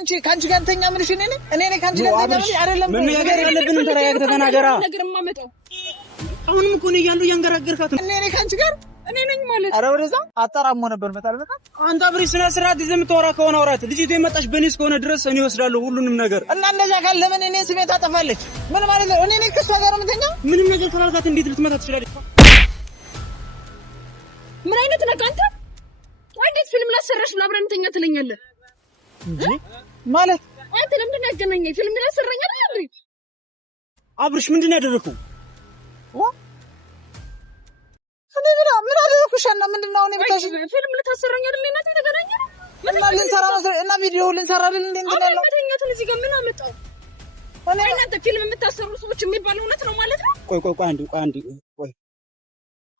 አንቺ ካንቺ ጋር እንተኛ ምንሽ እኔ ካንቺ ጋር እንተኛ ምን አይደለም ምን ነገር ያለብን ተረጋግተህ ተናገራ አሁንም እኮ ነው ያለው ያንገራገርካት እኔ ካንቺ ጋር እኔ ነኝ ማለት ኧረ ወደዛ አጣራሞ ነበር መጣል አንተ አብሬ ስነ ስርዓት ይዘህ የምታወራ ከሆነ አውራት ልጅቱ የመጣች በኔስ ከሆነ ድረስ እኔ ወስዳለሁ ሁሉንም ነገር እና እንደዛ ካል ለምን እኔ ስሜት አጠፋለች ምን ማለት ነው እኔ ነኝ ከሷ ጋር የምተኛ ምንም ነገር ካላልካት እንዴት ልትመታ ትችላለች ምን አይነት ነገር አንተ እንዴት ፊልም ላሰራሽ ብላ አብረን እንተኛ ትለኛለህ እንዴ ማለት አንተ ለምን ያገናኘኝ ፊልም ላሰራኝ አይደል አብርሽ ምንድነው ያደረከው እኔ ምን አደረኩሽና ምንድነው እኔ ብታሽ ፊልም ልታሰራኝ አይደል እናቴ ተገናኘ እና ልንሰራ እና ቪዲዮ ልንሰራ አይደል እንዴ እንደለው መተኛቱን እዚህ ጋር ምን አመጣው እኔ እናንተ ፊልም የምታሰሩ ሰዎች የሚባለው እውነት ነው ማለት ነው ቆይ አንዴ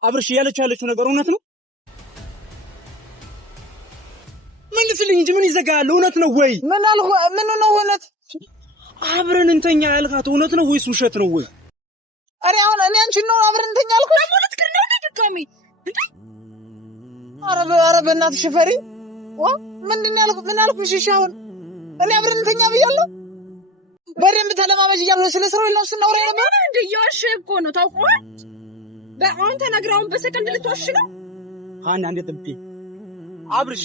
አብርሽ ያለችው ነገር እውነት ነው መልስልኝ እንጂ ምን ይዘጋል እውነት ነው ወይ ምን አልኩ ምን ነው እውነት አብረን እንተኛ ያልካት እውነት ነው ወይስ ውሸት ነው ወይ አሬ አሁን እኔ አንቺ ነው አብረን እንተኛ አልኩ ለሞት ግን ነው ድጋሚ ኧረ በእናትሽ ፈሪ ምንድነው ያልኩት ምን አልኩሽ እሺ አሁን እኔ አብረን እንተኛ ብያለሁ በደንብ ተለማመጅ እያልኩ ስለ ስራው ነው ስናወራ ነበር እንዴ ያሽ እኮ ነው ታውቀው በአሁን ተናግራውን በሰከንድ ልትወሽ ነው አንዴ ጥብቂ አብርሽ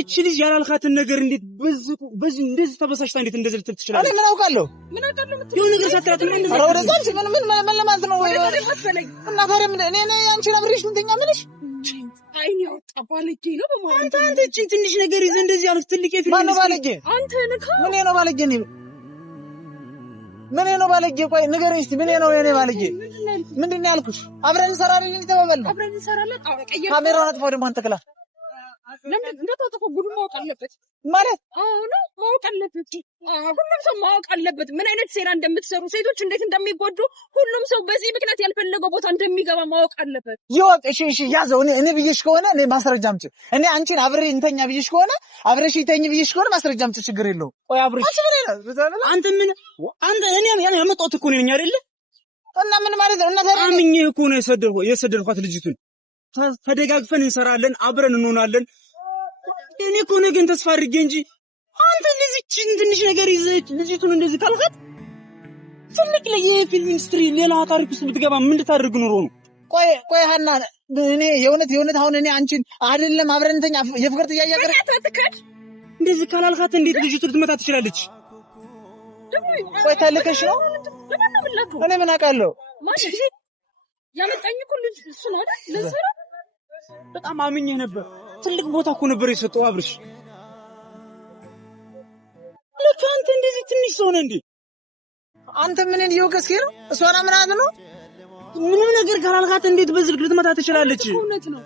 እቺ ልጅ ያላልካትን ነገር እንዴት በዚህ እንደዚህ ተበሳሽታ እንዴት እንደዚህ ልትል ትችላለች? እኔ ምን አውቃለሁ የሆነ ነገር ሳትላት ምን እንደዚህ አረ ወደዛ አንቺ ምን ለማለት ነው ወይ እና ታዲያ ምን እኔ አንቺ አብሬሽ እንተኛ ምንሽ አይኔ ወጣ ባለጌ ነው በማለት አንተ እቺ ትንሽ ነገር ይዘህ እንደዚህ ያልክ ትልቅ የፊልም ማን ነው ባለጌ አንተ ነካ ምን ነው ባለጌ ነው ምን ነው ባለጌ ቆይ ንገረኝ እስቲ ምን ነው የኔ ባለጌ ምንድነው ያልኩሽ አብረን እንሰራለን ተባባልን አብረን እንሰራለን አውቀየ ካሜራውን አጥፋው ደግሞ አንተ ክላ ለምን እንደተጠፈው ጉዱ ማወቅ አለበት ማለት ነው ማወቅ አለበት ሁሉም ሰው ማወቅ አለበት ምን አይነት ሴራ እንደምትሰሩ ሴቶች እንዴት እንደሚጎዱ ሁሉም ሰው በዚህ ምክንያት ያልፈለገው ቦታ እንደሚገባ ማወቅ አለበት ይወቅ እሺ ያዘው እኔ ብዬሽ ከሆነ እኔ ማስረጃ አምጪ እኔ አንቺን አብሬ እንተኛ ብዬሽ ከሆነ አብሬሽ ይተኝ ብዬሽ ከሆነ ማስረጃ አምጪ ችግር የለውም ቆይ አብሬሽ አንተ እኔ ያመጣሁት እኮ ነኝ አይደል እና ምን ማለት ነው እና ታዲያ አምኜ እኮ ነው የሰደድኳት ልጅቱን ተደጋግፈን እንሰራለን አብረን እንሆናለን እኔ እኮ ነገን ተስፋ አድርጌ እንጂ አንተ ልጅችን ትንሽ ነገር ይዘህ ልጅቱን እንደዚህ ካልካት ትልቅ ለየፊልም ኢንዱስትሪ ሌላ ታሪክ ውስጥ ብትገባ ምን ልታደርግ ኑሮ ነው ቆይ ሀና እኔ የእውነት አሁን እኔ አንቺን አይደለም አብረን እንተኛ የፍቅር ጥያቄ ያቀርብ እንደዚህ ካላልካት እንዴት ልጅቱ ልትመታ ትችላለች ቆይ ተልከሽ ነው እኔ ምን አውቃለሁ ማለት ያመጣኝ እኮ ልጅ እሱ ነው አይደል ለሰራ በጣም አምኜ ነበር ትልቅ ቦታ እኮ ነበር የሰጠው አብርሽ ለካ አንተ እንደዚህ ትንሽ ሰው ነህ እንዴ አንተ ምን እየወቀስክ ነው እሷና ምናምን ነው ምንም ነገር ካላልካት እንዴት በዝርግ ልትመታ ትችላለች እውነት ነው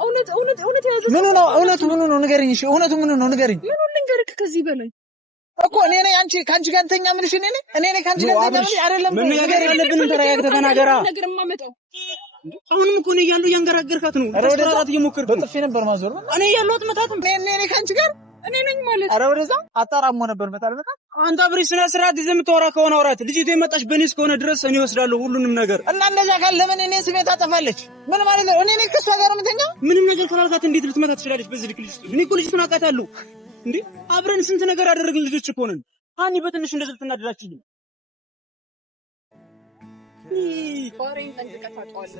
እውነት ያዘው ምን ነው ንገረኝ እሺ እውነቱ ምን ነው ንገረኝ ምን ልንገርክ ከዚህ በላይ እኮ እኔ ነኝ አንቺ ካንቺ ጋር እንተኛ ምንሽ እኔ ነኝ ካንቺ ጋር እንተኛ ምንሽ አይደለም ምን ነገር ያለብን ተረጋግተህ ተናገራ ነገር ማመጣው አሁንም እኮ ነው ያለው ያንገራገርካት ነው ተስፈራራት እየሞከርክ በጥፊ ነበር ማዞር እኔ ያለው አጥመታትም እኔ ካንቺ ጋር እኔ ነኝ ማለት አረ ወደዛ አጣራሞ ነበር መጣል አንተ አብሬ ስነ ስርዓት ይዘህ የምታወራ ከሆነ አውራት ልጅቱ የመጣች በኔስ ከሆነ ድረስ እኔ ወስዳለሁ ሁሉንም ነገር እና እንደዛ ካል ለምን እኔ ስሜት አጠፋለች ምን ማለት ነው እኔ ነኝ ከሷ ጋር የምተኛ ምንም ነገር ካላልካት እንዴት ልትመታ ትችላለች በዚህ ልክ ልጅቱ እኔ እኮ ልጅቱን አውቃታለሁ እንዴ አብረን ስንት ነገር ያደረግን ልጆች እኮ ነን አኒ በትንሽ እንደዚህ ልትናደዳችሁ ፋሬን ተንቀጣጣዋል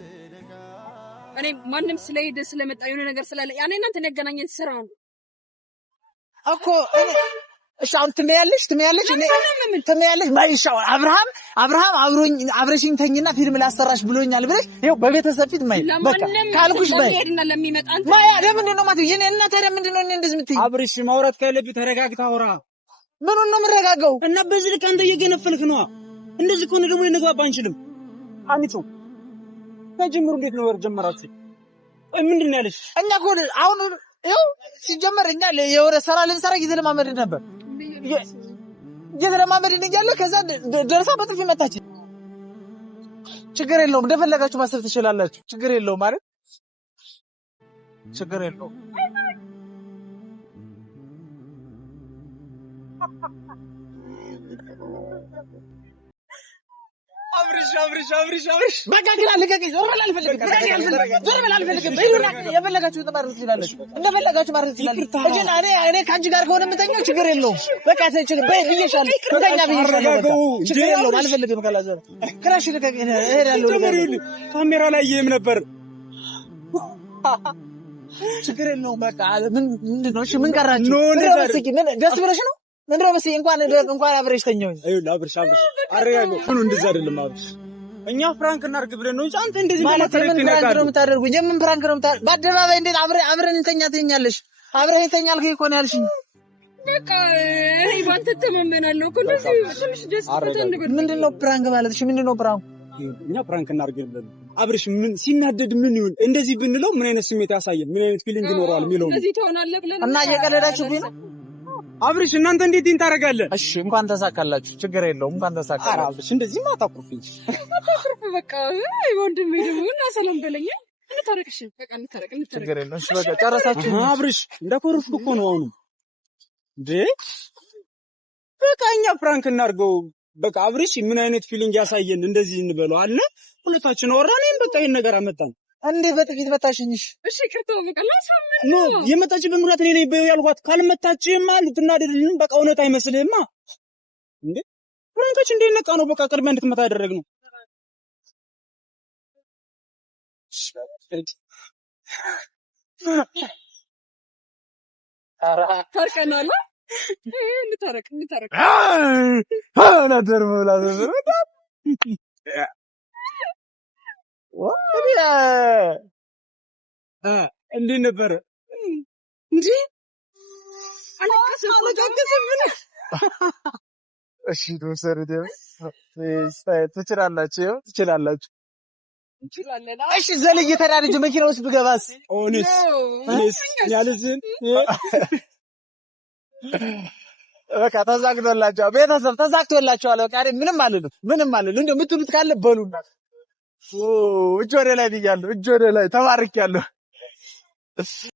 እኔ ማንንም ስለሄደ ስለመጣ የሆነ ነገር ስላለ ያኔ እናንተ ያገናኘን ስራ ነው እኮ እሺ አሁን ትመያለሽ እኔ ትመያለሽ ማይሻው አብርሃም አብረሽኝ ተኝና ፊልም ላሰራሽ ብሎኛል ብለሽ ይኸው በቤተሰብ ፊት ማይ በቃ ካልኩሽ ባይ ለሄድና ለሚመጣ አንተ ማያ ለምንድን ነው ማለት የኔ እናት ታዲያ ምንድን ነው እኔ እንደዚህ የምትይኝ አብርሽ ማውራት ካለብህ ተረጋግተህ አውራ ምኑን ነው የምረጋጋው እና በዚህ ልክ አንተ እየገነፈልክ ነው እንደዚህ ከሆነ ደግሞ ልንግባባ አንችልም አንቺ ከጅምሩ እንዴት ነው ጀመራችሁ ምንድን ነው ያለሽ እኛ እኮ አሁን ይኸው ሲጀመር እኛ የወረ ሰራ ልንሰራ እየተለማመድን ነበር እየተለማመድን እያለ ከዛ ደርሳ በጥፊ መታች ችግር የለውም እንደፈለጋችሁ ማሰብ ትችላላችሁ ችግር የለውም ማለት ችግር የለውም አብርሽ አብርሽ በቃ ግን አልቀቀኝ። ዞር በል አልፈልግም። ዞር በል አልፈልግም። በይሉና የፈለጋችሁት ማድረግ ትችላለች። እንደፈለጋችሁ ማድረግ ትችላለች። እኔ ከአንቺ ጋር ከሆነ የምተኛው ችግር የለውም። በቃ ችግር ብዬሻለሁ። እንተኛ ብዬሻለሁ። ችግር የለውም። አልፈልግም። ካላዘር ክላሽ ልቀቀኝ። እሄዳለሁ። ካሜራ ላይ ይሄም ነበር። ችግር የለውም። በቃ ምንድን ነው? እሺ ምን ቀራችሁ? ምን ደስ ብለሽ ነው? ምንድነው መሰለኝ እንኳን አብረሽ ተኛው። አይውል አብርሽ አረጋጋው። ምን እንደዛ አይደለም አብርሽ። እኛ ፍራንክ እናድርግ ብለን ነው እንጂ አንተ እንደዚህ ማለት ነው የምታደርጉኝ? የምን ፍራንክ ነው የምታደርጉ? በአደባባይ እንዴት አብረን እንተኛ ትኛለሽ? አብረን እንተኛ አልከኝ እኮ ነው ያልሽኝ። በቃ እኔ ባንተ ተማመናለሁ እኮ እንደዚህ ትንሽ ደስ ብሎኝ። ምንድነው ፕራንክ ማለት? እሺ ምንድነው ፕራንክ? እኛ ፍራንክ እናድርግ ብለን አብርሽ ምን ሲናደድ ምን ይሁን እንደዚህ ብንለው ምን አይነት ስሜት ያሳየን? ምን አይነት ፊሊንግ ይኖረዋል የሚለው እንደዚህ ትሆናለህ ብለን እና እየቀለዳችሁብኝ ነው። አብርሽ እናንተ እንዴት ይህን ታደርጋለህ? እሺ እንኳን ተሳካላችሁ። ችግር የለውም። እንኳን ተሳካላችሁ። ኧረ አብርሽ እንደዚህ ማታኩርፍ እንጂ በቃ ወንድሜ ደግሞ እና ሰላም በለኝ። እንታረቅሽ በቃ እንታረቅ። ችግር የለውም። እሺ በቃ ጨረሳችሁ? አብርሽ እንዳኮርፍኩ እኮ ነው አሁን እንዴ። በቃ እኛ ፍራንክ እናድርገው። በቃ አብርሽ ምን አይነት ፊሊንግ ያሳየን እንደዚህ እንበለው አለ። ሁለታችን ወራኔን በቃ ይሄን ነገር አመጣን። እንዴ በጥቂት መታሽኝሽ? እሺ ከተው በቃ ላሳምን ነው የመጣችበት ምክንያት እኔ ነኝ ያልኳት። ካልመታችህማ ልትናደድልኝ በቃ እውነት አይመስልህማ እንዴ? ፍራንካችን እንዴት ነቃ ነው በቃ ቅድሚያ እንድትመታ ያደረግነው። ታርቀናል። እንታረቅ ነበር መብላት እንዴት ነበረ እንጂ አለቀሰብን። እሺ ዶክተር ትችላላችሁ። እሺ ዘልዬ ተዳርጅ መኪና ውስጥ ብገባስ? ኦኔስ ያለዝን በቃ ተዛግቶላችኋል። ቤተሰብ ተዛግቶላችኋል። በቃ ምንም አልልም። እንደው የምትሉት ካለ በሉና እጅ ወደ ላይ ብያለሁ። እጅ ወደ ላይ ተባርኬያለሁ።